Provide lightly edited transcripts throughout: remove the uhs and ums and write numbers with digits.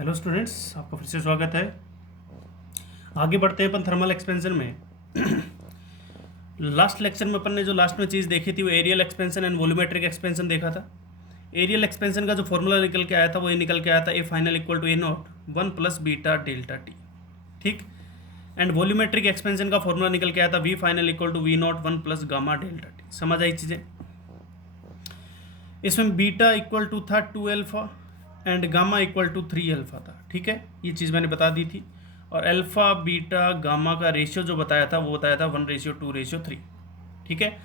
Hello students, आपका फिर से स्वागत है। आगे बढ़ते हैं अपन थर्मल एक्सपेंशन में। लास्ट लेक्चर में अपन ने जो लास्ट में चीज़ देखी थी वो areal expansion and volumetric expansion देखा था। एरियल एक्सपेंशन का जो फॉर्मूला निकल के आया था वो ये निकल के आया था A final equal to A naught 1 plus beta delta T. ठीक। एंड वॉल्यूमेट्रिक एक्सपेंशन का फॉर्मूला निकल के आया था V final equal to V naught 1 plus gamma delta T. समझ आई चीज़ें। इसमें बीटा इक्वल टू था 2 alpha and gamma equal to 3 alpha था। ठीक है, ये चीज़ मैंने बता दी थी। और अल्फा बीटा गामा का रेशियो जो बताया था वो बताया था 1:2:3। ठीक है,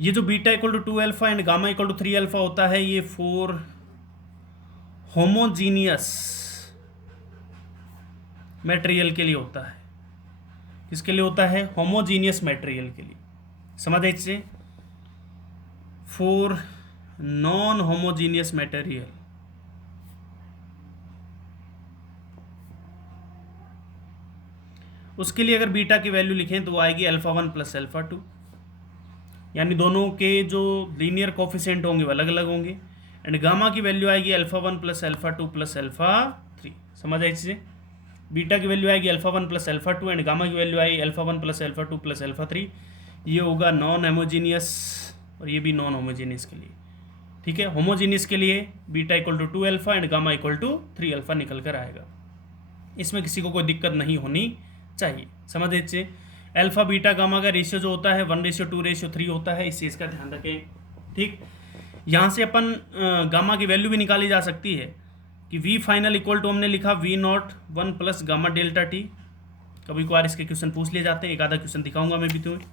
ये जो beta equal to 2 alpha and gamma equal to 3 alpha होता है ये फॉर होमोजीनियस मटेरियल के लिए होता है। किसके लिए होता है? होमोजीनियस मटेरियल के लिए। समझ आई चीज़ें। फॉर नॉन होमोजीनियस मटेरियल उसके लिए अगर बीटा की वैल्यू लिखें तो वो आएगी अल्फा 1 प्लस अल्फा 2, यानी दोनों के जो लीनियर कोफिशिएंट होंगे वो अलग अलग होंगे। एंड गामा की वैल्यू आएगी alpha 1 plus alpha 2 plus alpha 3। समझ आई चीज़ें। बीटा की वैल्यू आएगी alpha 1 plus alpha 2 and gamma की वैल्यू आएगी alpha 1 plus alpha 2 plus alpha 3। ये होगा नॉन होमोजीनियस और ये भी नॉन होमोजीनियस के लिए। ठीक है, होमोजीनियस के लिए beta equal to 2 alpha and gamma equal to 3 alpha निकल कर आएगा। इसमें किसी को कोई दिक्कत नहीं होनी चाहिए। समझ लीजिए। अल्फा बीटा गामा का रेशियो जो होता है 1:2:3 होता है। इस चीज़ का ध्यान रखें। ठीक, यहाँ से अपन गामा की वैल्यू भी निकाली जा सकती है कि वी फाइनल इक्वल टू हमने लिखा V naught 1 plus gamma delta T. कभी कभार इसके क्वेश्चन पूछ लिए जाते हैं, एक आधा क्वेश्चन दिखाऊंगा मैं भी तुम्हें।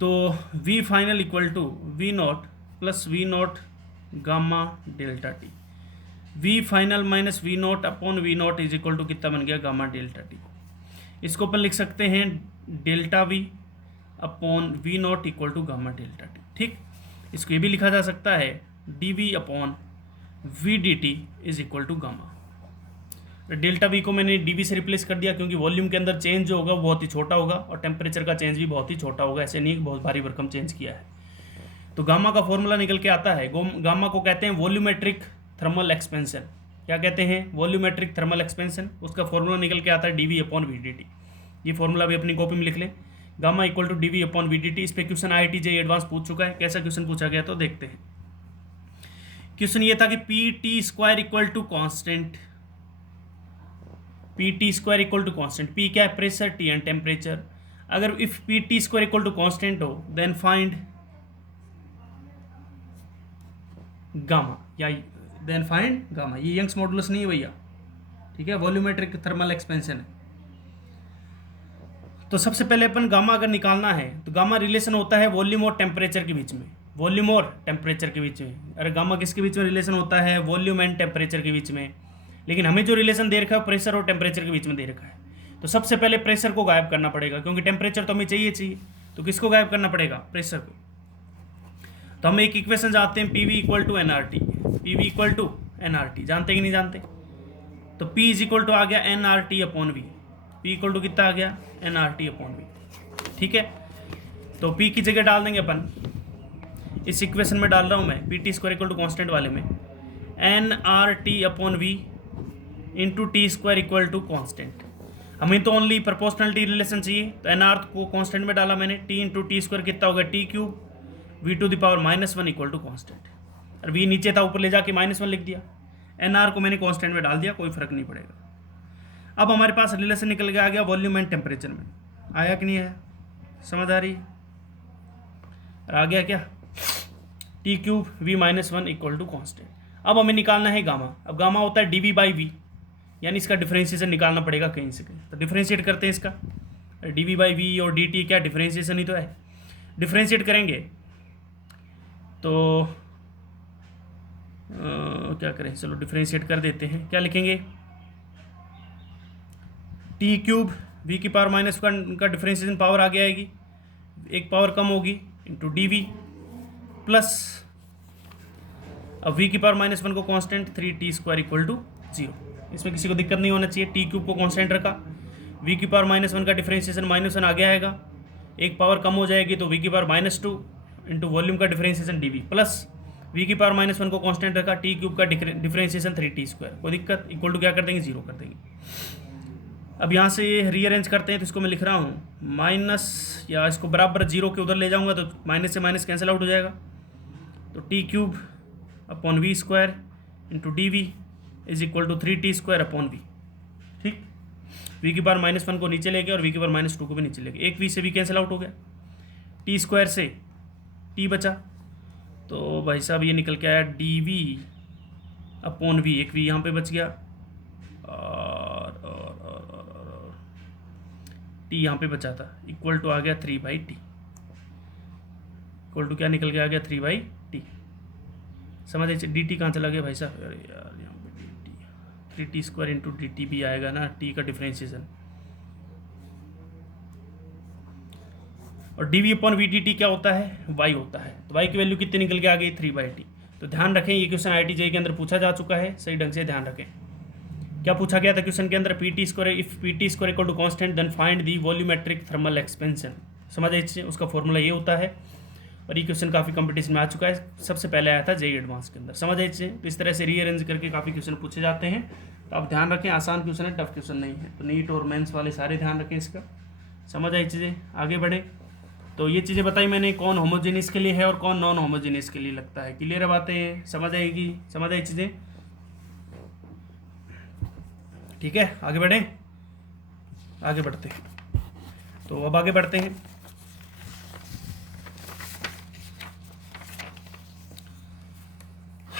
तो V final equal to V naught plus V naught gamma delta T. V final minus V naught upon V naught is equal to कितना बन गया? Gamma delta T. इसको अपन लिख सकते हैं delta V upon V naught equal to gamma delta T. ठीक, इसको ये भी लिखा जा सकता है D V upon V D T is equal to gamma. Delta V को मैंने डी वी से रिप्लेस कर दिया क्योंकि वॉल्यूम के अंदर चेंज जो होगा वो बहुत ही छोटा होगा और टेम्परेचर का चेंज भी बहुत ही छोटा होगा। ऐसे नहीं बहुत भारी भरकम चेंज किया है। तो गामा का फॉर्मूला निकल के आता है, गामा को कहते हैं वॉल्यूमेट्रिक थर्मल एक्सपेंशन। क्या कहते हैं? Volumetric thermal expansion. उसका फॉर्मूला निकल के आता है D V upon V D T. ये फॉर्मूला भी अपनी कॉपी में लिख लें, gamma equal to D V upon V D T. इस पर क्वेश्चन IIT JEE एडवांस पूछ चुका है। कैसा क्वेश्चन पूछा गया तो देखते हैं। क्वेश्चन ये था कि P T square equal to constant. P T square equal to constant. P क्या है? Pressure, T and temperature. अगर if P T square equal to constant हो देन फाइंड गामा, या देन फाइंड गामा। ये Young's modulus नहीं है भैया। ठीक है, वॉल्यूमेट्रिक थर्मल एक्सपेंशन है। तो सबसे पहले अपन गामा अगर निकालना है तो गामा रिलेशन होता है वॉल्यूम और टेम्परेचर के बीच में। वॉल्यूम और टेम्परेचर के बीच में। अरे गामा किसके बीच में रिलेशन होता है? वॉल्यूम एंड टेम्परेचर के बीच में। लेकिन हमें जो रिलेशन दे रखा है प्रेशर और टेम्परेचर के बीच में दे रखा है। तो सबसे पहले प्रेशर को गायब करना पड़ेगा क्योंकि टेम्परेचर तो हमें चाहिए। तो किसको गायब करना पड़ेगा? प्रेशर को। तो हम एक इक्वेशन जानते हैं, P V equal to N R T. P V equal to N R T जानते कि नहीं जानते? तो पी इज इक्वल टू आ गया N R T upon V. P equal to कितना आ गया? N R T upon V. ठीक है, तो पी की जगह डाल देंगे अपन, इस इक्वेशन में डाल रहा हूँ मैं P T square equal to constant वाले में N R T upon V into T square equal to constant. हमें तो ओनली प्रोपोर्शनलिटी रिलेशन चाहिए, तो एन आर को कॉन्स्टेंट में डाला मैंने। टी इंटू टी स्क्वायर कितना होगा? T cube V to the power -1 equal to constant. और वी नीचे था, ऊपर ले जाके -1 लिख दिया। एन आर को मैंने कॉन्स्टेंट में डाल दिया, कोई फर्क नहीं पड़ेगा। अब हमारे पास रिलेशन निकल के आ गया वॉल्यूम एंड टेम्परेचर में। आया कि नहीं आया? समझ आ रही? आ गया क्या? T cube V -1 equal to constant. अब हमें निकालना है गामा। अब गामा होता है डी वी बाई वी, यानी इसका डिफरेंशिएशन निकालना पड़ेगा कहीं से कहीं। तो डिफरेंशिएट करते हैं इसका। डी वी बाई वी और डी टी क्या डिफरेंशिएशन ही तो है। डिफरेंशिएट करेंगे तो क्या करें? चलो डिफरेंशिएट कर देते हैं। क्या लिखेंगे? टी क्यूब वी की पावर -1 का डिफरेंशिएशन पावर आगे आएगी, एक पावर कम होगी, इंटू डी वी प्लस, अब वी की पावर -1 को constant 3t square equal to 0। इसमें किसी को दिक्कत नहीं होना चाहिए। टी क्यूब को कांस्टेंट रखा, वी की पावर -1 का डिफरेंशिएशन -1 आगे आएगा, एक पावर कम हो जाएगी तो वी की पावर -2 इंटू वॉल्यूम का differentiation D V plus, V की पावर -1 को कांस्टेंट रखा, टी क्यूब का डिफरेंशिएशन 3t², कोई दिक्कत, इक्वल टू क्या कर देंगे, 0 कर देंगे। अब यहाँ से रीअरेंज करते हैं तो इसको मैं लिख रहा हूँ माइनस, या इसको बराबर 0 के उधर ले जाऊँगा तो माइनस से माइनस कैंसिल आउट हो जाएगा, तो t³/v² into dv is equal to 3t² ठीक। वी की पावर -1 को नीचे ले गया और वी की पावर -2 को भी नीचे ले गया, एक वी से वी कैंसिल आउट हो गया, t² से t बचा, तो भाई साहब ये निकल के आया dv/v, एक वी यहाँ पे बच गया और t यहाँ पे बचा था, इक्वल टू आ गया 3/t, इक्वल टू क्या निकल के आ गया 3/t। समझ लीजिए dt कहाँ चला गया भाई साहब, अरे यार यहाँ पे dt 3t² इंटू dt भी आएगा ना, t का डिफरेंशिएशन, और dv/vdt क्या होता है, y होता है, तो y की वैल्यू कितनी निकल के आ गई 3/t। तो ध्यान रखें ये क्वेश्चन IIT-JEE के अंदर पूछा जा चुका है, सही ढंग से ध्यान रखें। क्या पूछा गया था क्वेश्चन के अंदर, pt² if pt² equal to constant then find the volumetric thermal expansion. समझ आइए उसका फॉर्मूला ये होता है, और ये क्वेश्चन काफ़ी कंपटीशन में आ चुका है, सबसे पहले आया था JEE एडवांस के अंदर। समझ आइए तो इस तरह से रीअरेंज करके काफ़ी क्वेश्चन पूछे जाते हैं, तो आप ध्यान रखें, आसान क्वेश्चन है, टफ क्वेश्चन नहीं है। तो नीट और मेंस वाले सारे ध्यान रखें इसका। समझ आई चीज़ें, आगे बढ़े। तो ये चीज़ें बताई मैंने, कौन होमोजेनियस के लिए है और कौन नॉन होमोजेनियस के लिए लगता है। क्लियर है बातें, समझ आएगी, समझ आई चीज़ें, ठीक है। आगे बढ़ें, आगे बढ़ते हैं। तो अब आगे बढ़ते हैं।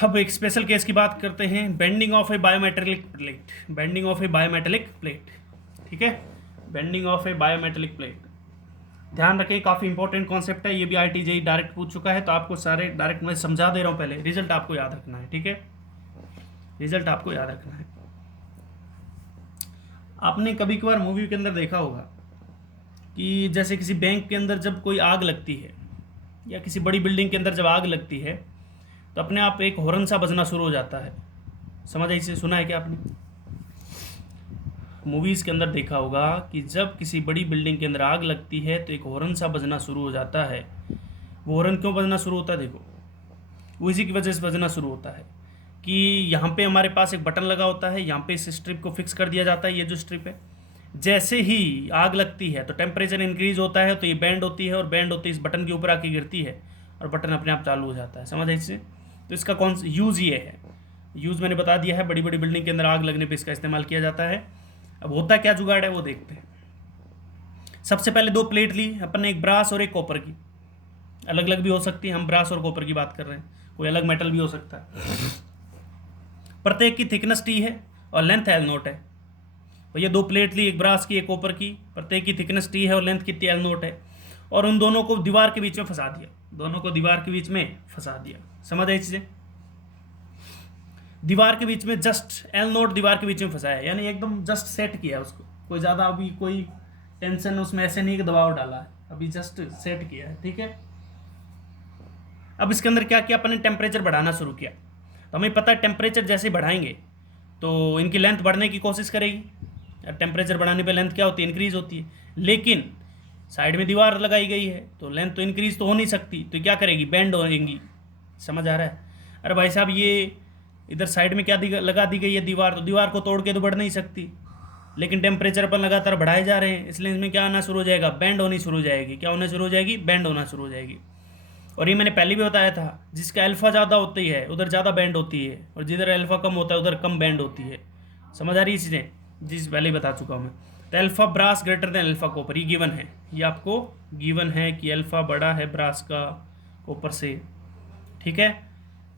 अब एक स्पेशल केस की बात करते हैं, bending of A bimetallic plate, bending of A bimetallic plate, ठीक है, bending of A bimetallic plate. ध्यान रखें, काफ़ी इंपॉर्टेंट कॉन्सेप्ट है, ये भी IIT-JEE डायरेक्ट पूछ चुका है, तो आपको सारे डायरेक्ट मैं समझा दे रहा हूँ, पहले रिजल्ट आपको याद रखना है, ठीक है, रिजल्ट आपको याद रखना है। आपने कभी कभार मूवी के अंदर देखा होगा कि जैसे किसी बैंक के अंदर जब कोई आग लगती है, या किसी बड़ी बिल्डिंग के अंदर जब आग लगती है, तो अपने आप एक हॉर्न सा बजना शुरू हो जाता है। समझ आई, सुना है क्या आपने, मूवीज़ के अंदर देखा होगा कि जब किसी बड़ी बिल्डिंग के अंदर आग लगती है तो एक हॉर्न सा बजना शुरू हो जाता है। वो हॉर्न क्यों बजना शुरू होता है, देखो वो इसी की वजह से बजना शुरू होता है कि यहाँ पे हमारे पास एक बटन लगा होता है, यहाँ पे इस स्ट्रिप को फिक्स कर दिया जाता है, ये जो स्ट्रिप है, जैसे ही आग लगती है तो टेम्परेचर इंक्रीज होता है, तो ये बैंड होती है, और बैंड होती है इस बटन के ऊपर आके गिरती है, और बटन अपने आप चालू हो जाता है। समझ आई इससे, तो इसका कौन यूज़ ये है, यूज़ मैंने बता दिया है, बड़ी बड़ी बिल्डिंग के अंदर आग लगने पे इसका इस्तेमाल किया जाता है। अब होता क्या जुगाड़ है वो देखते हैं। सबसे पहले दो प्लेट ली अपन ने, एक ब्रास और एक कॉपर की, अलग अलग भी हो सकती है, हम ब्रास और कॉपर की बात कर रहे हैं, कोई अलग मेटल भी हो सकता है। प्रत्येक की थिकनेस टी है और लेंथ एल नोट है। तो ये दो प्लेट ली, एक ब्रास की एक कॉपर की, प्रत्येक की थिकनेस टी है और लेंथ कितनी एल नोट है, और उन दोनों को दीवार के बीच में फंसा दिया, दोनों को दीवार के बीच में फंसा दिया। समझ आई चीजें, दीवार के बीच में जस्ट एल नोट दीवार के बीच में फंसाया, यानी एकदम जस्ट सेट किया उसको, कोई ज़्यादा अभी कोई टेंशन उसमें ऐसे नहीं कि दबाव डाला है, अभी जस्ट सेट किया है, ठीक है। अब इसके अंदर क्या किया अपन ने, टेम्परेचर बढ़ाना शुरू किया। तो हमें पता है टेम्परेचर जैसे बढ़ाएंगे तो इनकी लेंथ बढ़ने की कोशिश करेगी, टेम्परेचर बढ़ाने पे लेंथ क्या होती है, इंक्रीज होती है, लेकिन साइड में दीवार लगाई गई है तो लेंथ तो इंक्रीज तो हो नहीं सकती, तो क्या करेगी, बेंड होगी। समझ आ रहा है। अरे भाई साहब ये इधर साइड में क्या लगा दी गई है दीवार, तो दीवार को तोड़ के तो बढ़ नहीं सकती, लेकिन टेम्परेचर अपन लगातार बढ़ाए जा रहे हैं, इसलिए इसमें क्या आना शुरू हो जाएगा, बेंड होनी शुरू हो जाएगी। क्या होना शुरू हो जाएगी, बेंड होना शुरू हो जाएगी। और ये मैंने पहले भी बताया था, जिसका अल्फा ज़्यादा होती है उधर ज़्यादा बैंड होती है, और जिधर अल्फा कम होता है उधर कम बैंड होती है। समझ आ रही है चीज़ें, जिस पहले ही बता चुका हूँ मैं। तो alpha brass greater than alpha copper, ये गिवन है, ये आपको गिवन है कि अल्फा बड़ा है ब्रास का कॉपर से, ठीक है।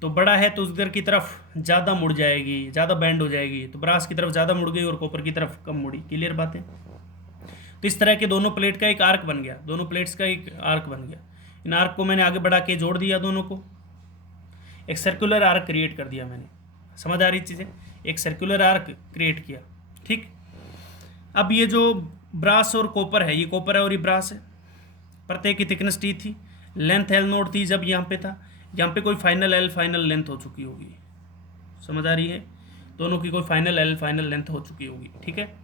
तो बड़ा है तो उधर की तरफ ज़्यादा मुड़ जाएगी, ज़्यादा बैंड हो जाएगी, तो ब्रास की तरफ ज़्यादा मुड़ गई और कॉपर की तरफ कम मुड़ी। क्लियर बात है। तो इस तरह के दोनों प्लेट का एक आर्क बन गया, दोनों प्लेट्स का एक आर्क बन गया। इन आर्क को मैंने आगे बढ़ा के जोड़ दिया, दोनों को एक सर्कुलर आर्क क्रिएट कर दिया मैंने। समझ आ रही चीज़ें, एक सर्कुलर आर्क क्रिएट किया, ठीक। अब ये जो ब्रास और कॉपर है, ये कॉपर है और ये ब्रास है, प्रत्येक की थिकनेस टी थी, लेंथ एल नोट थी। जब यहाँ पे था, यहाँ पे कोई फाइनल एल फाइनल लेंथ हो चुकी होगी। समझ आ रही है, दोनों की कोई फाइनल एल फाइनल लेंथ हो चुकी होगी, ठीक है।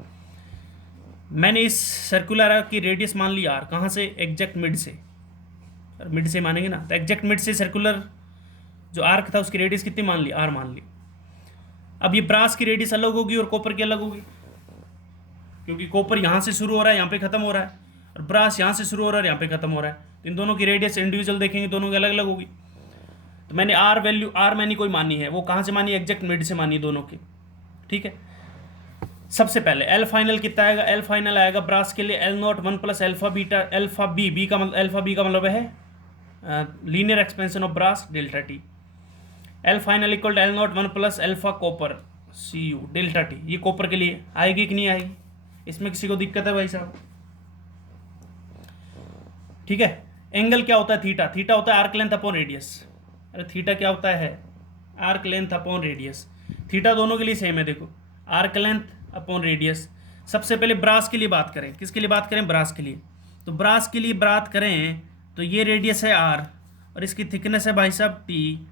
मैंने इस सर्कुलर आर्क की रेडियस मान ली आर, कहाँ से, एग्जैक्ट मिड से, मिड से मानेंगे ना, तो एग्जैक्ट मिड से सर्कुलर जो आर्क था उसकी रेडियस कितनी मान ली, आर मान ली। अब ये ब्रास की रेडियस अलग होगी और कॉपर की अलग होगी, क्योंकि कॉपर यहाँ से शुरू हो रहा है, यहाँ पे खत्म हो रहा है, और ब्रास यहाँ से शुरू हो रहा है, यहाँ पे खत्म हो रहा है। तो इन दोनों की रेडियस इंडिविजुअल देखेंगे, दोनों की अलग अलग होगी। तो मैंने आर वैल्यू, आर मैंने कोई मानी है, वो कहाँ से मानी, एग्जैक्ट मिड से मानी दोनों की, ठीक है। सबसे पहले एल फाइनल कितना आएगा, एल फाइनल आएगा ब्रास के लिए L not 1 plus alpha beta, alpha B, B का मतलब, एल्फा बी का मतलब है linear expansion of brass delta T. L final equal to L not 1 plus alpha copper C U delta T. ये copper के लिए आएगी कि नहीं आएगी, इसमें किसी को दिक्कत है भाई साहब, ठीक है। एंगल क्या होता है, थीटा, थीटा होता है आर्क लेंथ अपॉन रेडियस। अरे थीटा क्या होता है, arc length upon radius. Theta दोनों के लिए सेम है, देखो आर्क लेंथ अपॉन रेडियस। सबसे पहले ब्रास के लिए बात करें, किसके लिए बात करें, ब्रास के लिए। तो ब्रास के लिए बात करें तो ये रेडियस है आर और इसकी थिकनेस है भाई साहब टी।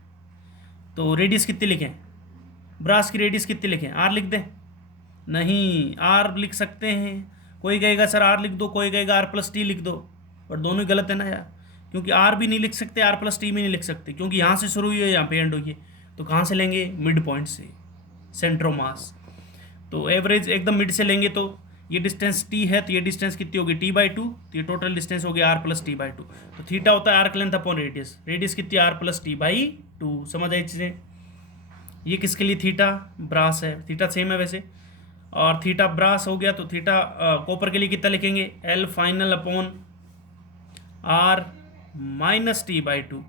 तो रेडियस कितनी लिखें, ब्रास की रेडियस कितनी लिखें, आर लिख दें, नहीं आर लिख सकते हैं। कोई कहेगा सर आर लिख दो, कोई कहेगा आर प्लस टी लिख दो, और दोनों ही गलत है ना यार, क्योंकि आर भी नहीं लिख सकते, आर प्लस टी भी नहीं लिख सकते, क्योंकि यहाँ से शुरू हुई है, यहाँ पे एंड हुई है। तो कहाँ से लेंगे, मिड पॉइंट से, सेंटर ऑफ मास। तो एवरेज एकदम मिड से लेंगे, तो ये डिस्टेंस टी है, तो ये डिस्टेंस कितनी होगी, टी बाई टू। तो ये टोटल डिस्टेंस हो गया R plus T by two. तो थीटा होता है arc length upon radius, radius कितनी, R plus T by two. समझ आई चीज़ें। ये किसके लिए, थीटा ब्रास है, थीटा सेम है वैसे, और थीटा ब्रास हो गया। तो थीटा कॉपर के लिए कितना लिखेंगे, L final upon R minus T by two.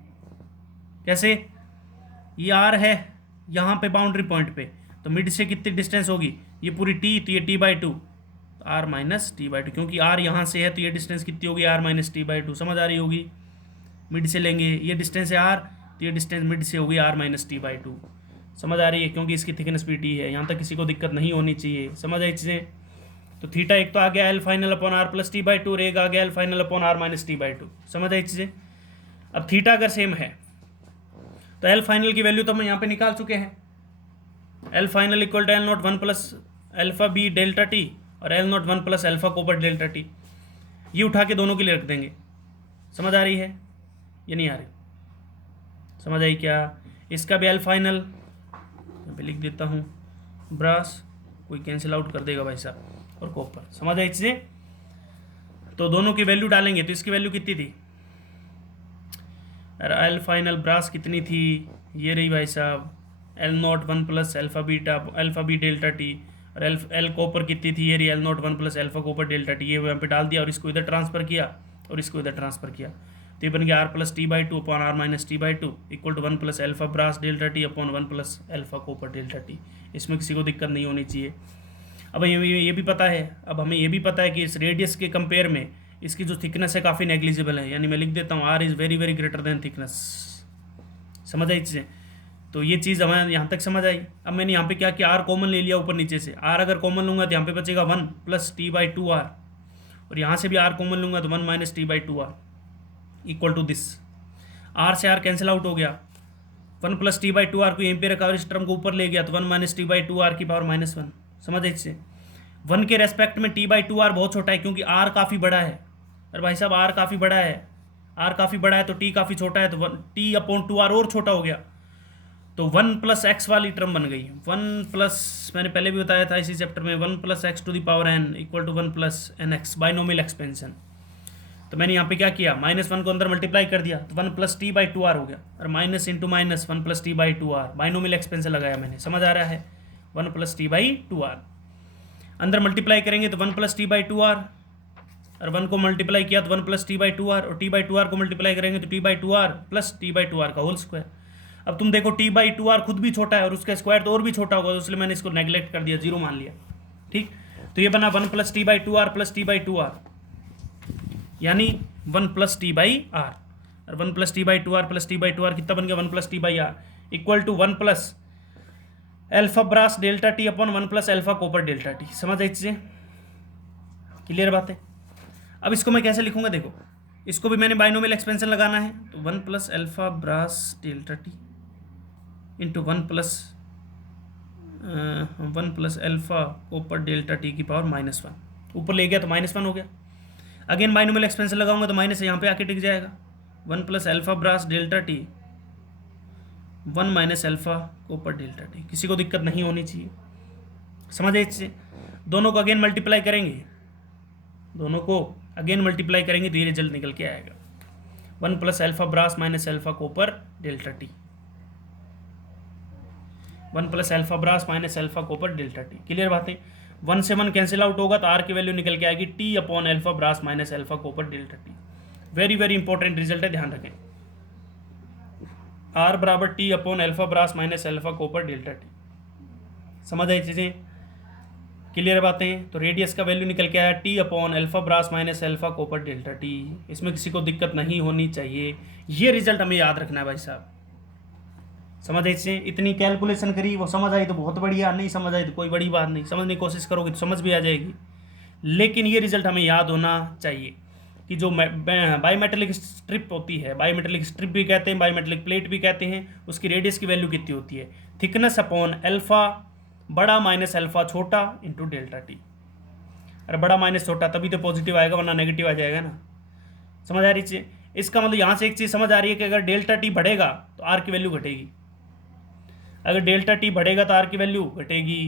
कैसे, ये आर है यहाँ पे बाउंड्री पॉइंट पे, तो मिड से कितनी डिस्टेंस होगी, ये पूरी टी, तो ये T by two, R minus T by two, क्योंकि आर यहाँ से है तो ये डिस्टेंस कितनी होगी, R minus T by two. समझ आ रही होगी, मिड से लेंगे, ये डिस्टेंस है आर, तो ये डिस्टेंस मिड से होगी R minus T by two. समझ आ रही है, क्योंकि इसकी थिकनेस भी टी है। यहाँ तक किसी को दिक्कत नहीं होनी चाहिए, समझ आई चीज़ें। तो थीटा एक तो आ गया L final upon R plus T by two, और एक आ गया L final upon R minus T by two. समझ आई चीज़ें। अब थीटा अगर सेम है तो एल फाइनल की वैल्यू तो हम यहाँ पे निकाल चुके हैं, L final equal to L not 1 plus alpha B delta T और L not 1 plus alpha copper delta T. ये उठा के दोनों के लिए रख देंगे। समझ आ रही है ये नहीं आ रही, समझ आई क्या। इसका भी एल फाइनल मैं लिख देता हूँ, ब्रास कोई कैंसिल आउट कर देगा भाई साहब, और कॉपर। समझ आई चीज़ें। तो दोनों की वैल्यू डालेंगे, तो इसकी वैल्यू कितनी थी, एल फाइनल ब्रास कितनी थी, ये रही भाई साहब, L not 1 plus alpha beta alpha B delta T, और एल कॉपर कितनी थी, ये रही L not 1 plus alpha copper delta T. ये यहाँ पे डाल दिया और इसको इधर ट्रांसफर किया और इसको इधर ट्रांसफर किया, तो ये बन गया R plus T by two upon R minus T by two equal to 1 plus alpha brass delta T upon 1 plus alpha copper delta T. इसमें किसी को दिक्कत नहीं होनी चाहिए। अब ये भी पता है, अब हमें ये भी पता है कि इस रेडियस के कंपेयर में इसकी जो थिकनेस है काफ़ी नेग्लिजिबल है, यानी मैं लिख देता हूँ R is very very greater than thickness. समझ आई चीज़ें। तो ये चीज़ हमें यहाँ तक समझ आई। अब मैंने यहाँ पे क्या किया, आर कॉमन ले लिया ऊपर नीचे से, आर अगर कॉमन लूँगा तो यहाँ पे बचेगा 1 plus T by two R, और यहाँ से भी आर कॉमन लूँगा तो 1 minus T by two R equal to this. R से आर कैंसिल आउट हो गया, 1 plus T by two R को यहीं पे रखा और इस टर्म को ऊपर ले गया, तो 1 minus T by two R की पावर -1। समझ आई इससे। 1 के रेस्पेक्ट में टी बाई टू आर बहुत छोटा है, क्योंकि आर काफ़ी बड़ा है। अरे भाई साहब आर काफ़ी बड़ा है, आर काफ़ी बड़ा है तो टी काफ़ी छोटा है, तो टी अपॉन टू आर और छोटा हो गया, तो 1 प्लस एक्स वाली टर्म बन गई। 1 प्लस, मैंने पहले भी बताया था इसी चैप्टर में, 1 plus X to the power N equal to 1 plus N X, binomial expansion. तो मैंने यहाँ पे क्या किया, -1 को अंदर मल्टीप्लाई कर दिया, तो 1 plus T by two R हो गया, और minus into minus 1 plus T by two R, binomial expansion लगाया मैंने। समझ आ रहा है, 1 plus T by two R अंदर मल्टीप्लाई करेंगे तो 1 plus T by two R, और 1 को मल्टीप्लाई किया तो 1 plus T by two R, और टी बाई टू आर को मल्टीप्लाई करेंगे तो T by two R plus T by two R का होल स्क्वायर। अब तुम देखो टी बाई टू आर खुद भी छोटा है और उसका स्क्वायर तो और भी छोटा होगा, तो इसलिए मैंने इसको नेग्लेक्ट कर दिया, 0 मान लिया। ठीक, तो ये बना 1 plus T by two R plus T by two R, यानी 1 प्लस टी बाई आर, और 1 plus T by two R plus T by two R कितना बन गया, 1 plus T by R equal to 1 plus alpha brass delta T upon 1 plus alpha copper delta T. समझ आई चीज़ें, clear बात है। अब इसको मैं कैसे लिखूंगा, देखो इसको भी मैंने बाइनोमियल एक्सपेंशन लगाना है, तो 1 plus alpha brass delta T into 1 plus alpha copper delta T की पावर -1, ऊपर ले गया तो -1 हो गया। अगेन बाइनोमियल एक्सपेंशन लगाऊंगा तो माइनस यहाँ पे आके टिक जाएगा, 1 plus alpha brass delta T 1 minus alpha ऊपर डेल्टा टी, किसी को दिक्कत नहीं होनी चाहिए। समझे इससे? दोनों को अगेन मल्टीप्लाई करेंगे, दोनों को अगेन मल्टीप्लाई करेंगे तो ये रिजल्ट निकल के आएगा 1 plus alpha brass minus alpha copper delta T, 1 plus alpha brass minus alpha copper delta T. Clear बात है? 1 से 1 कैंसिल आउट होगा तो आर की वैल्यू निकल के आएगी T upon alpha brass minus alpha copper delta T. Very very important result है, ध्यान रखें। आर बराबर T upon alpha brass minus alpha copper delta T. समझ आई चीज़ें? क्लियर बातें? तो रेडियस का वैल्यू निकल के आया T upon alpha brass minus alpha copper delta T. इसमें किसी को दिक्कत नहीं होनी चाहिए, ये रिजल्ट हमें याद रखना है भाई साहब। समझ आई चीज़ें? इतनी कैलकुलेशन करी, वो समझ आई तो बहुत बढ़िया, नहीं समझ आई तो कोई बड़ी बात नहीं, समझने की कोशिश करोगे तो समझ भी आ जाएगी। लेकिन ये रिजल्ट हमें याद होना चाहिए कि जो बायोमेटेलिक स्ट्रिप होती है, बायोमेटेलिक स्ट्रिप भी कहते हैं, बायोमेटेलिक प्लेट भी कहते हैं, उसकी रेडियस की वैल्यू कितनी होती है? थिकनेस अपॉन एल्फा बड़ा माइनस एल्फा छोटा इंटू डेल्टा टी। अरे बड़ा माइनस छोटा तभी तो पॉजिटिव आएगा, वरना नेगेटिव आ जाएगा ना। समझ आ रही चीज़? इसका मतलब यहाँ से एक चीज़ समझ आ रही है कि अगर डेल्टा टी बढ़ेगा तो आर की वैल्यू घटेगी, अगर डेल्टा टी बढ़ेगा तो आर की वैल्यू घटेगी,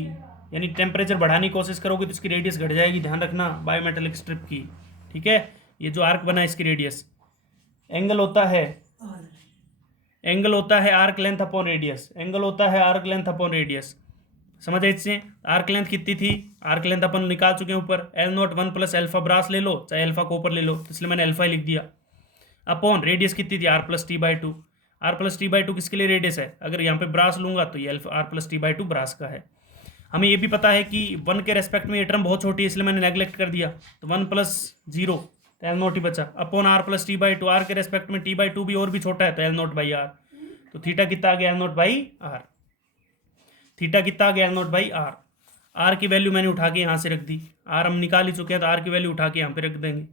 यानी टेम्परेचर बढ़ाने की कोशिश करोगे तो इसकी रेडियस घट जाएगी। ध्यान रखना बायोमेटेलिक स्ट्रिप की, ठीक है? ये जो आर्क बना है इसकी रेडियस, एंगल होता है arc length upon radius, angle होता है आर्क लेंथ अपॉन रेडियस। समझ आए इससे? आर्क लेंथ कितनी थी? आर्क लेंथ अपन निकाल चुके हैं ऊपर, L not 1 plus alpha brass ले लो चाहे एल्फा कॉपर ले लो, तो इसलिए मैंने एल्फा ही लिख दिया, अपॉन रेडियस कितनी थी? R plus T by two. R plus T by two किसके लिए रेडियस है? अगर यहाँ पे ब्रास लूंगा तो ये alpha R plus T by two brass का है। हमें ये भी पता है कि 1 के रेस्पेक्ट में ये टर्म बहुत छोटी है, इसलिए मैंने नेग्लेक्ट कर दिया, तो 1 प्लस 0 तो एल नॉट ही बचा, upon R plus T by two. R के रेस्पेक्ट में टी बाई टू भी और भी छोटा है तो एल नॉट बाई आर, तो थीटा कितना आ गया? L naught by R. Theta कितना आ गया? L naught by R. R की वैल्यू मैंने उठा के यहाँ से रख दी, आर हम निकाल ही चुके हैं तो आर की वैल्यू उठा के यहाँ पे रख देंगे।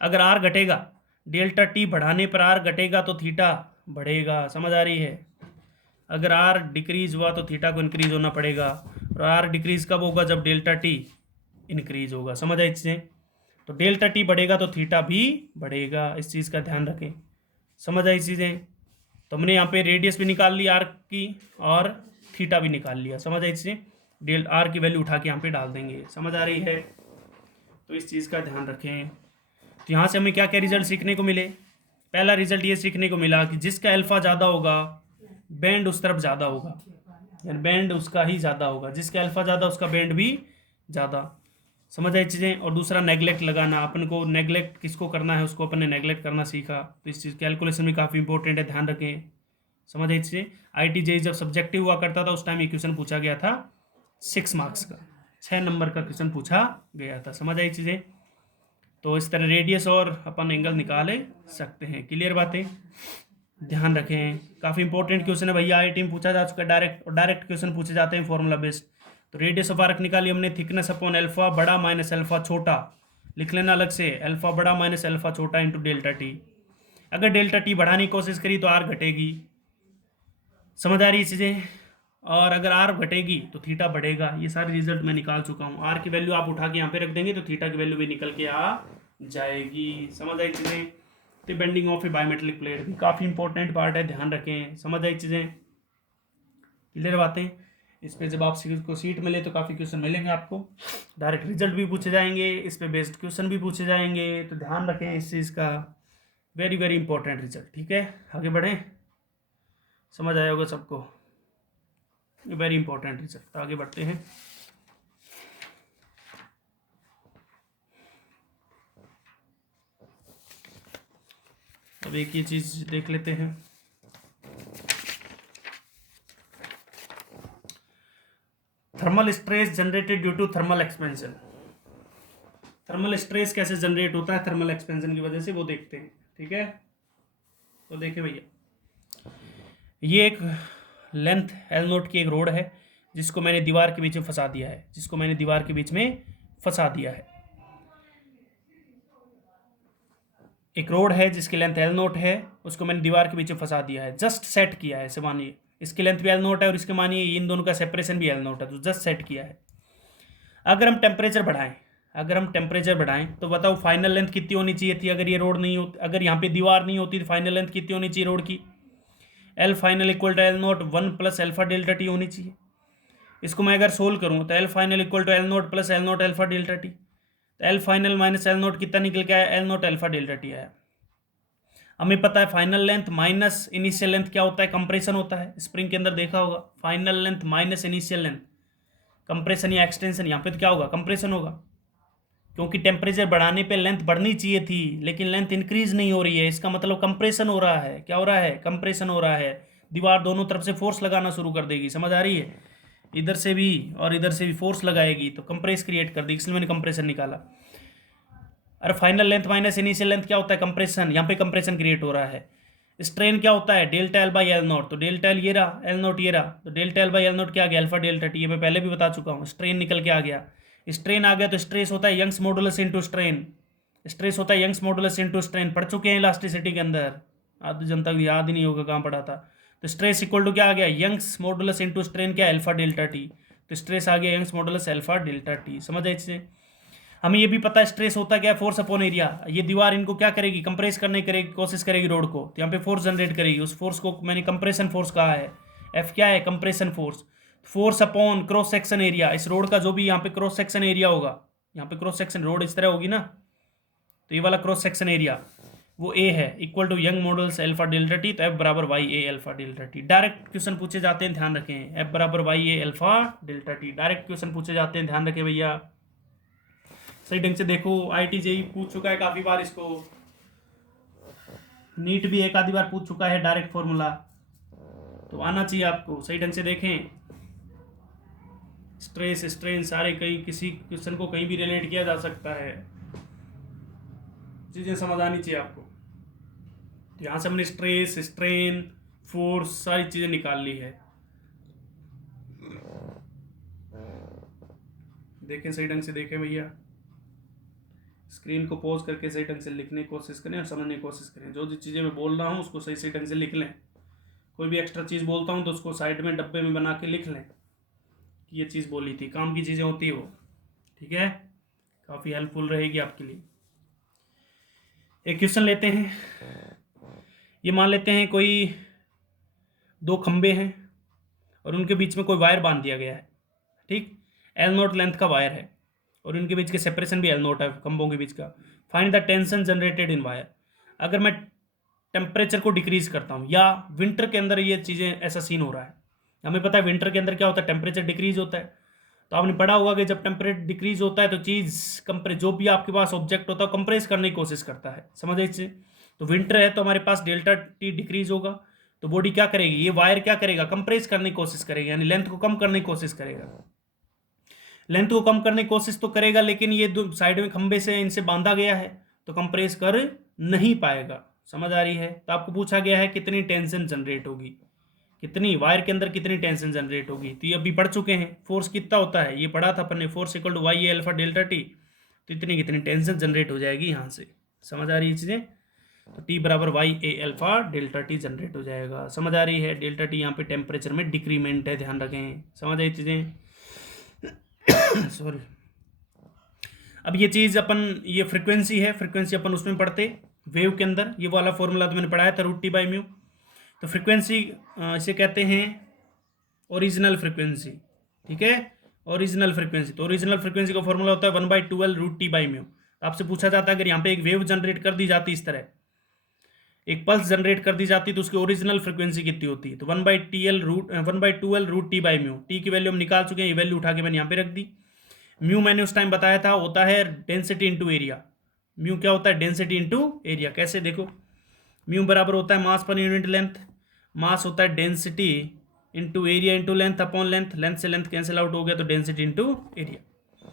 अगर आर घटेगा, डेल्टा टी बढ़ाने पर आर घटेगा तो थीटा बढ़ेगा। समझ आ रही है? अगर आर डिक्रीज हुआ तो थीटा को इंक्रीज होना पड़ेगा, और आर डिक्रीज कब होगा? जब डेल्टा टी इंक्रीज होगा। समझ आई चीज़ें? तो डेल्टा टी बढ़ेगा तो थीटा भी बढ़ेगा, इस चीज़ का ध्यान रखें। समझ आई चीज़ें? तो हमने यहाँ पे रेडियस भी निकाल ली आर की और थीटा भी निकाल लिया। समझ आई चीज़ें? डेल आर की वैल्यू उठा के यहाँ पे डाल देंगे। समझ आ रही है? तो इस चीज़ का ध्यान रखें। तो यहाँ से हमें क्या क्या रिजल्ट सीखने को मिले? पहला रिजल्ट ये सीखने को मिला कि जिसका अल्फा ज़्यादा होगा बैंड उस तरफ ज़्यादा होगा, यानी बैंड उसका ही ज़्यादा होगा, जिसका अल्फा ज़्यादा उसका बैंड भी ज़्यादा। समझ आई चीज़ें? और दूसरा नेगलेक्ट लगाना, अपन को नेगलेक्ट किसको करना है उसको अपन ने नेगलेक्ट करना सीखा, तो इस चीज़ कैलकुलेशन भी काफ़ी इंपॉर्टेंट है, ध्यान रखें। समझ आई चीज़ें? IIT जब सब्जेक्टिव हुआ करता था उस टाइम ये क्वेश्चन पूछा गया था 6 मार्क्स का, 6 नंबर का क्वेश्चन पूछा गया था। समझ आई चीज़ें? तो इस तरह रेडियस और अपन एंगल निकाले सकते हैं। क्लियर बातें? ध्यान रखें, काफ़ी इंपॉर्टेंट क्वेश्चन है भैया, IIT में पूछा जा चुका है डायरेक्ट, और डायरेक्ट क्वेश्चन पूछे जाते हैं फॉर्मूला बेस्ड। तो रेडियस ऑफ आर्क निकाली हमने, थिकनेस अपॉन एल्फा बड़ा माइनस एल्फा छोटा, लिख लेना अलग से, एल्फा बड़ा माइनस एल्फा छोटा इंटू डेल्टा टी। अगर डेल्टा टी बढ़ाने की कोशिश करी तो आर घटेगी। समझ आ रही है चीज़ें? और अगर आर घटेगी तो थीटा बढ़ेगा। ये सारे रिजल्ट मैं निकाल चुका हूँ। आर की वैल्यू आप उठा के यहाँ पे रख देंगे तो थीटा की वैल्यू भी निकल के आ जाएगी। समझ आई चीज़ें? तो bending of A bimetallic plate भी काफ़ी इंपॉर्टेंट पार्ट है, ध्यान रखें। समझ आई चीज़ें? क्लियर बातें? इस पर जब आप को सीट मिले तो काफ़ी क्वेश्चन मिलेंगे आपको, डायरेक्ट रिजल्ट भी पूछे जाएंगे, इस पर बेस्ड क्वेश्चन भी पूछे जाएंगे, तो ध्यान रखें इस चीज़ का। Very very important result. ठीक है, आगे बढ़ें। समझ आया होगा सबको, वेरी इंपॉर्टेंट रिजल्ट। तो आगे बढ़ते हैं। अब एक ही चीज़ देख लेते हैं। Thermal stress generated due to thermal expansion. Thermal stress कैसे जनरेट होता है थर्मल एक्सपेंशन की वजह से, वो देखते हैं। ठीक है, तो देखिए भैया, ये एक लेंथ एल नोट की एक रोड है जिसको मैंने दीवार के बीच में फंसा दिया है, एक रोड है जिसकी लेंथ एल नोट है, उसको मैंने दीवार के बीच में फंसा दिया है, जस्ट सेट किया है। ऐसे मानिए इसकी लेंथ भी एल नोट है और इसके मानिए इन दोनों का सेपरेशन भी एल नोट है, तो जस्ट सेट किया है। अगर हम टेम्परेचर बढ़ाएं तो बताओ फाइनल लेंथ कितनी होनी चाहिए थी? अगर ये रोड नहीं होती, अगर यहाँ पे दीवार नहीं होती तो फाइनल लेंथ कितनी होनी चाहिए रोड की? L final equal to L not 1 plus alpha delta T होनी चाहिए। इसको मैं अगर सोल्व करूँ तो L final equal to L nought plus L nought alpha delta T, तो L final minus L nought कितना निकल के आया, L nought alpha delta T आया। हमें पता है final length minus initial length क्या होता है, कंप्रेशन होता है। स्प्रिंग के अंदर देखा होगा, final length minus initial length, compression या एक्सटेंशन। यहाँ पे तो क्या होगा, कंप्रेशन होगा, क्योंकि टेम्परेचर बढ़ाने पे लेंथ बढ़नी चाहिए थी लेकिन लेंथ इंक्रीज नहीं हो रही है, इसका मतलब कंप्रेशन हो रहा है। क्या हो रहा है, कंप्रेशन हो रहा है। दीवार दोनों तरफ से फोर्स लगाना शुरू कर देगी, समझ आ रही है, इधर से भी और इधर से भी फोर्स लगाएगी तो कंप्रेस क्रिएट कर देगी, इसलिए मैंने कंप्रेशन निकाला। अरे final length minus initial length क्या होता है, कंप्रेशन। यहाँ पे कंप्रेशन क्रिएट हो रहा है। स्ट्रेन क्या होता है, delta L by L not, तो डेल्टा एल ये रहा, एल नॉट ये रहा, तो delta L by L not क्या आ गया, अल्फा डेल्टा टी, ये मैं पहले भी बता चुका हूँ। स्ट्रेन निकल के आ गया, स्ट्रेन आ गया तो स्ट्रेस होता है Young's modulus into strain, stress होता है यंग्स मॉडुलस इनटू स्ट्रेन, पढ़ चुके हैं इलास्टिसिटी के अंदर, आधी जनता को याद ही नहीं होगा कहाँ पढ़ा था। तो स्ट्रेस इक्वल टू क्या आ गया, यंग्स मॉडुलस इनटू स्ट्रेन क्या, अल्फा डेल्टा टी, तो स्ट्रेस आ गया Young's modulus alpha delta T. समझ आए इससे। हमें ये भी पता है स्ट्रेस होता क्या है, फोर्स अपॉन एरिया। ये दीवार इनको क्या करेगी, कंप्रेस करने की कोशिश करेगी रोड को, तो यहाँ पे फोर्स जनरेट करेगी, उस फोर्स को मैंने कंप्रेशन फोर्स कहा है। एफ क्या है, compression force, force upon cross section area. इस रोड का जो भी यहाँ पे क्रॉस सेक्शन एरिया होगा, यहाँ पे क्रॉस सेक्शन रोड इस तरह होगी ना, तो ये वाला क्रॉस सेक्शन एरिया वो ए है, equal to Young modulus alpha delta T, तो एफ बराबर Y A alpha delta T. Direct question पूछे जाते हैं, ध्यान रखें, एफ बराबर Y A alpha delta T, direct question पूछे जाते हैं, ध्यान रखें भैया। सही ढंग से देखो, आईटी जेई पूछ चुका है काफी बार इसको, नीट भी एक आधी बार पूछ चुका है डायरेक्ट फॉर्मूला, तो आना चाहिए आपको। सही ढंग से देखें, स्ट्रेस स्ट्रेन सारे कहीं किसी क्वेश्चन को कहीं भी रिलेट किया जा सकता है, चीजें समझ आनी चाहिए आपको। तो यहाँ से हमने स्ट्रेस स्ट्रेन फोर्स सारी चीजें निकाल ली है। देखें, सही ढंग से देखें भैया, स्क्रीन को पॉज करके सही ढंग से लिखने की कोशिश करें और समझने की कोशिश करें। जो जो चीज़ें मैं बोल रहा हूँ उसको सही सही ढंग से लिख लें। कोई भी एक्स्ट्रा चीज़ बोलता हूँ तो उसको साइड में डब्बे में बना के लिख लें कि ये चीज़ बोली थी, काम की चीज़ें होती है वो, ठीक है, काफ़ी हेल्पफुल रहेगी आपके लिए। एक क्वेश्चन लेते हैं, ये मान लेते हैं कोई दो खंबे हैं और उनके बीच में कोई वायर बांध दिया गया है, ठीक, एल नोट लेंथ का वायर है और इनके बीच के सेपरेशन भी एल नोट है खंभों के बीच का। Find the tension generated in wire. अगर मैं टेम्परेचर को डिक्रीज करता हूँ, या विंटर के अंदर ये चीज़ें ऐसा सीन हो रहा है, हमें पता है विंटर के अंदर क्या होता है, टेम्परेचर डिक्रीज होता है। तो आपने पढ़ा होगा कि जब टेम्परेचर डिक्रीज होता है तो चीज़ कंप्रेस, जो भी आपके पास ऑब्जेक्ट होता है कंप्रेस करने की कोशिश करता है, समझ इससे। तो विंटर है तो हमारे पास डेल्टा टी डिक्रीज होगा, तो बॉडी क्या करेगी, ये वायर क्या करेगा, कंप्रेस करने की कोशिश करेगा, यानी लेंथ को कम करने की कोशिश करेगा। लेंथ को कम करने की कोशिश तो करेगा लेकिन ये दो साइड में खंबे से इनसे बांधा गया है तो कंप्रेस कर नहीं पाएगा, समझ आ रही है। तो आपको पूछा गया है कितनी टेंशन जनरेट होगी, कितनी वायर के अंदर कितनी टेंशन जनरेट होगी, तो ये अभी पढ़ चुके हैं, फोर्स कितना होता है ये पढ़ा था अपन ने, force equal to Y A alpha delta T, तो इतनी कितनी टेंशन जनरेट हो जाएगी यहाँ से, समझ आ रही है चीज़ें। तो टी बराबर Y A alpha delta T generate हो जाएगा, समझ आ रही है। डेल्टा टी यहाँ पे टेम्परेचर में डिक्रीमेंट है, ध्यान रखें, समझ आई चीज़ें। सॉरी, अब ये चीज़ अपन, ये फ्रिक्वेंसी है, फ्रिक्वेंसी अपन उसमें पढ़ते वेव के अंदर, ये वाला फॉर्मूला तो मैंने पढ़ाया था रूट टी बाई म्यू। तो फ्रिक्वेंसी इसे कहते हैं ओरिजिनल फ्रिक्वेंसी, ठीक है, ओरिजिनल फ्रिक्वेंसी। तो ओरिजिनल फ्रिक्वेंसी का फॉर्मूला होता है 1/12 रूट टी बाई म्यू। आपसे पूछा जाता है अगर यहाँ पे एक वेव जनरेट कर दी जाती, इस तरह एक पल्स जनरेट कर दी जाती तो उसकी ओरिजिनल फ्रिक्वेंसी कितनी होती है, तो 1/12 root T by mu. T की वैल्यू हम निकाल चुके हैं, ये वैल्यू उठा के मैंने यहाँ पे रख दी। म्यू मैंने उस टाइम बताया था होता है डेंसिटी इंटू एरिया। म्यू क्या होता है, डेंसिटी इंटू एरिया। कैसे देखो, म्यू बराबर होता है मास पर यूनिट लेंथ, मास होता है density into area into length upon length, length से लेंथ कैंसिल आउट हो गया तो डेंसिटी इंटू एरिया।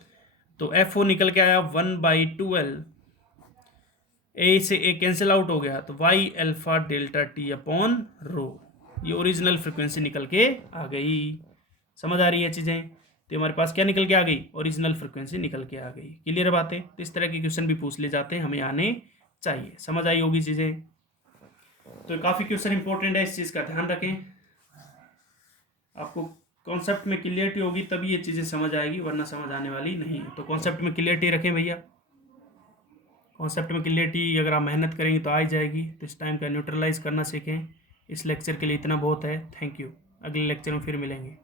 तो एफ ओ निकल के आया 1/12, ए से ए कैंसिल आउट हो गया तो Y alpha delta T upon rho, ये ओरिजिनल फ्रिक्वेंसी निकल के आ गई, समझ आ रही है चीज़ें। तो हमारे पास क्या निकल के आ गई, ओरिजिनल फ्रिक्वेंसी निकल के आ गई। क्लियर बातें, तो इस तरह के क्वेश्चन भी पूछ ले जाते हैं, हमें आने चाहिए, समझ आई होगी चीज़ें। तो काफ़ी क्वेश्चन इंपॉर्टेंट है, इस चीज़ का ध्यान रखें। आपको कॉन्सेप्ट में क्लियरिटी होगी तभी ये चीज़ें समझ आएगी, वरना समझ आने वाली नहीं है। तो कॉन्सेप्ट में क्लियरिटी रखें भैया, कॉन्सेप्ट में क्लियरिटी अगर आप मेहनत करेंगे तो आ ही जाएगी। तो इस टाइम का न्यूट्रलाइज करना सीखें, इस लेक्चर के लिए इतना बहुत है। Thank you. अगले लेक्चर में फिर मिलेंगे।